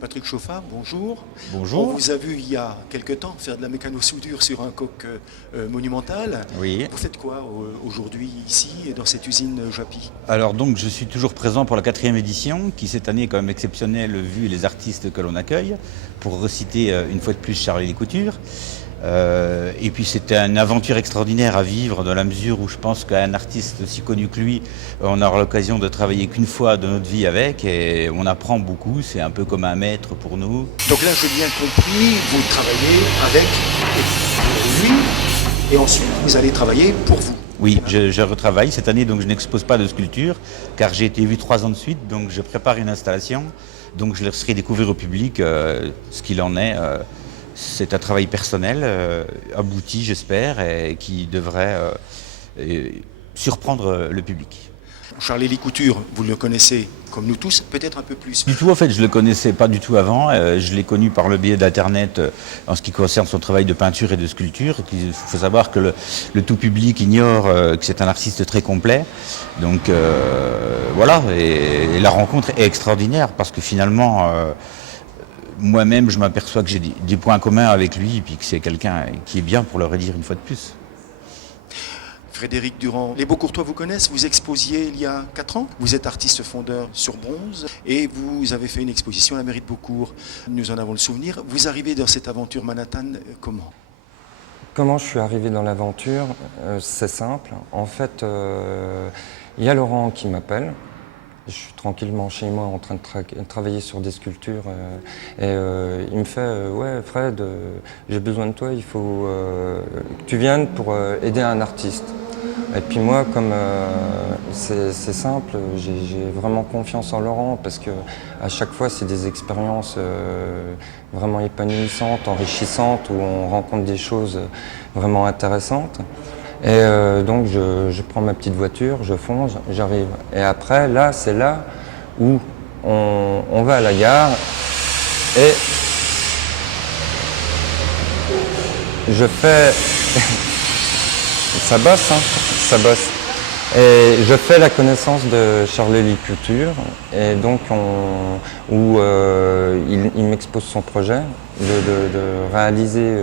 Patrick Chauffard, bonjour. Bonjour. On vous a vu il y a quelque temps faire de la mécano-soudure sur un coq monumental. Oui. Vous faites quoi aujourd'hui ici dans cette usine Japy? Alors donc je suis toujours présent pour la 4e édition qui cette année est quand même exceptionnelle vu les artistes que l'on accueille pour reciter une fois de plus Charlie Lécouture. Et puis c'était une aventure extraordinaire à vivre dans la mesure où je pense qu'un artiste aussi connu que lui, on aura l'occasion de travailler qu'une fois de notre vie avec et on apprend beaucoup, c'est un peu comme un maître pour nous. Donc là j'ai bien compris, vous travaillez avec et pour lui et ensuite vous allez travailler pour vous. Oui, je retravaille. Cette année, donc, je n'expose pas de sculpture car j'ai été vu 3 ans de suite, donc je prépare une installation. Donc je laisserai découvrir au public ce qu'il en est. C'est un travail personnel, abouti j'espère, et qui devrait surprendre le public. Charlie Lécouture, vous le connaissez comme nous tous, peut-être un peu plus. Du tout, en fait, je ne le connaissais pas du tout avant. Je l'ai connu par le biais d'Internet en ce qui concerne son travail de peinture et de sculpture. Il faut savoir que le tout public ignore que c'est un artiste très complet. Donc voilà, et la rencontre est extraordinaire parce que finalement, moi-même, je m'aperçois que j'ai des points communs avec lui et puis que c'est quelqu'un qui est bien pour le redire une fois de plus. Frédéric Durand, les Beaucourtois vous connaissent, vous exposiez il y a 4 ans. Vous êtes artiste fondeur sur bronze et vous avez fait une exposition à la mairie de Beaucourt. Nous en avons le souvenir. Vous arrivez dans cette aventure Manhattan comment? Comment je suis arrivé dans l'aventure? C'est simple. En fait, il y a Laurent qui m'appelle. Je suis tranquillement chez moi en train de travailler sur des sculptures et il me fait ouais Fred, j'ai besoin de toi, il faut que tu viennes pour aider un artiste. Et puis moi, comme c'est simple, j'ai vraiment confiance en Laurent parce que à chaque fois c'est des expériences vraiment épanouissantes, enrichissantes où on rencontre des choses vraiment intéressantes. Et donc je prends ma petite voiture, je fonce, j'arrive. Et après, là, c'est là où on va à la gare et je fais... ça bosse, hein, ça bosse. Et je fais la connaissance de Charlie Lécouture et donc il m'expose son projet de réaliser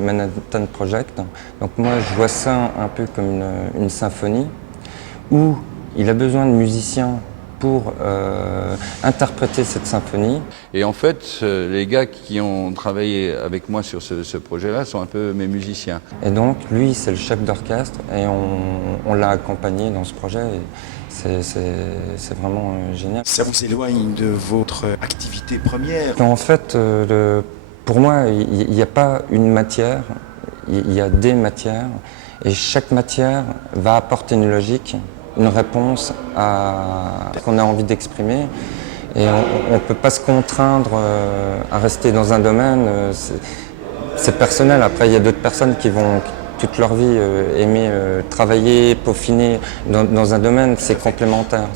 Manhattan Project. Donc moi je vois ça un peu comme une symphonie où il a besoin de musiciens pour interpréter cette symphonie. Et en fait, les gars qui ont travaillé avec moi sur ce projet-là sont un peu mes musiciens. Et donc, lui, c'est le chef d'orchestre et on l'a accompagné dans ce projet. C'est vraiment génial. Ça vous éloigne de votre activité première? En fait, pour moi, il n'y a pas une matière, il y a des matières. Et chaque matière va apporter une logique, une réponse à ce qu'on a envie d'exprimer. Et on ne peut pas se contraindre à rester dans un domaine. C'est personnel. Après, il y a d'autres personnes qui vont toute leur vie aimer travailler, peaufiner dans un domaine. C'est complémentaire.